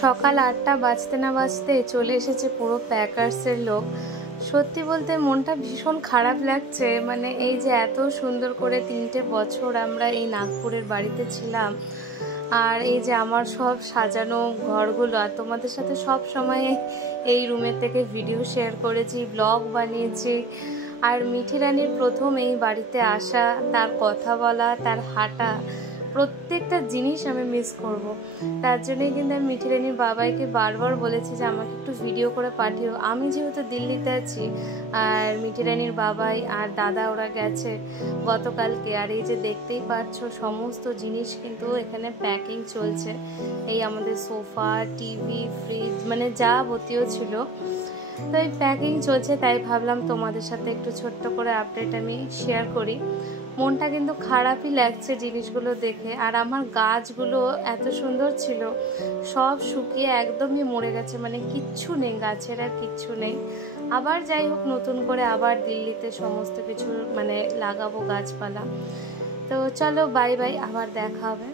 সকাল 8টা বাজতে না বাজতে চলে এসেছে পুরো প্যাকার্সের লোক। সত্যি বলতে মনটা ভীষণ খারাপ লাগছে। মানে এই যে এত সুন্দর করে 3টে বছর আমরা এই নাগপুরের বাড়িতে ছিলাম, আর এই যে আমার সব সাজানো ঘরগুলো, আর তোমাদের সাথে সব সময় এই রুমের থেকে ভিডিও শেয়ার করেছি, ব্লগ বানিয়েছি। আর মিঠি রানীর প্রথম এই বাড়িতে আসা, তার কথা বলা, তার হাঁটা, প্রত্যেকটা জিনিস আমি মিস করব। তার জন্যই কিন্তু আমি মিঠি রানীর বাবাইকে বারবার বলেছি যে আমাকে একটু ভিডিও করে পাঠিও। আমি যেহেতু দিল্লিতে আছি, আর মিঠি রানীর বাবাই আর দাদা ওরা গেছে গতকালকে। আর এই যে দেখতেই পাচ্ছ সমস্ত জিনিস কিন্তু এখানে প্যাকিং চলছে। এই আমাদের সোফা, টিভি, ফ্রিজ, মানে যাবতীয় ছিল, তো এই প্যাকিং চলছে। তাই ভাবলাম তোমাদের সাথে একটু ছোট্ট করে আপডেট আমি শেয়ার করি। মনটা কিন্তু খারাপই লাগছে জিনিসগুলো দেখে। আর আমার গাছগুলো এত সুন্দর ছিল, সব শুকিয়ে একদমই মরে গেছে, মানে কিচ্ছু নেই, গাছের আর কিচ্ছু নেই। আবার যাই হোক, নতুন করে আবার দিল্লিতে সমস্ত কিছু মানে লাগাবো গাছপালা। তো চলো, বাই বাই, আবার দেখা হবে।